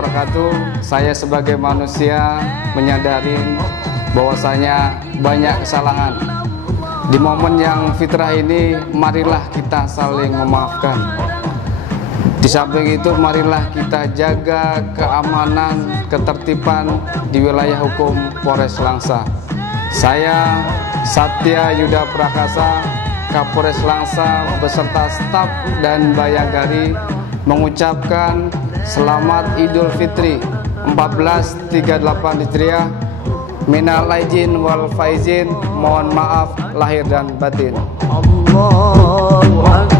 wabarakatuh. Saya sebagai manusia menyadari bahwasanya banyak kesalahan. Di momen yang fitrah ini, marilah kita saling memaafkan. Di samping itu, marilah kita jaga keamanan, ketertiban di wilayah hukum Polres Langsa. Saya Satya Yuda Prakasa, Kapolres Langsa beserta staf dan bayangkari mengucapkan Selamat Idul Fitri 1438 Hijriah. Minal aidin wal faizin, mohon maaf lahir dan batin. Allahu Akbar.